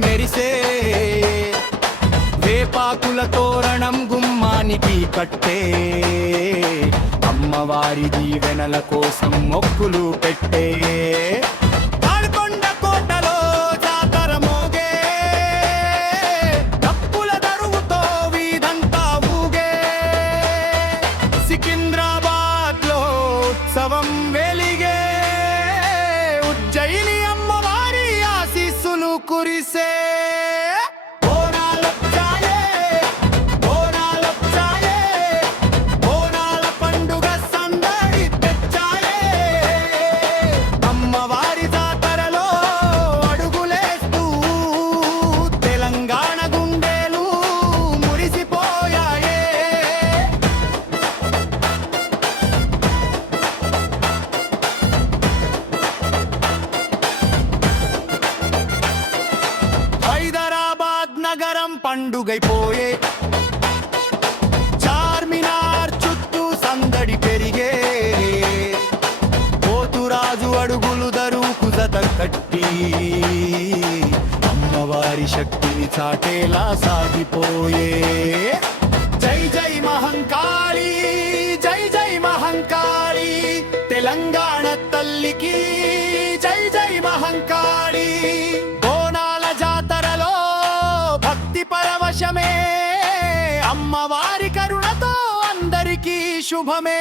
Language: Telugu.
మెరిసే వేపాకుల తోరణం గుమ్మానికి కట్టే అమ్మవారి దీవెనల కోసం మొక్కులు పెట్టే తాళకొండ కోటలో జాతర మోగే డప్పుల దరువుతో వీధంతా ఊగే సికింద్రాబాద్ లో ఉత్సవం వెలిగే ఉజ్జయిని అమ్మవారి ఆశీస్సులు కురిసే నగరం పండుగైపోయే చార్మినార్ చుట్టూ సందడి పెరిగే పోతురాజు అడుగులు దరువుకు జత కట్టి అమ్మవారి శక్తిని చాటేలా సాగిపోయే జై జై మహంకాళి జై జై మహంకాళి తెలంగాణ తల్లికి జై జై మహంకాళి పరవశమే అమ్మవారి కరుణతో అందరికీ శుభమే।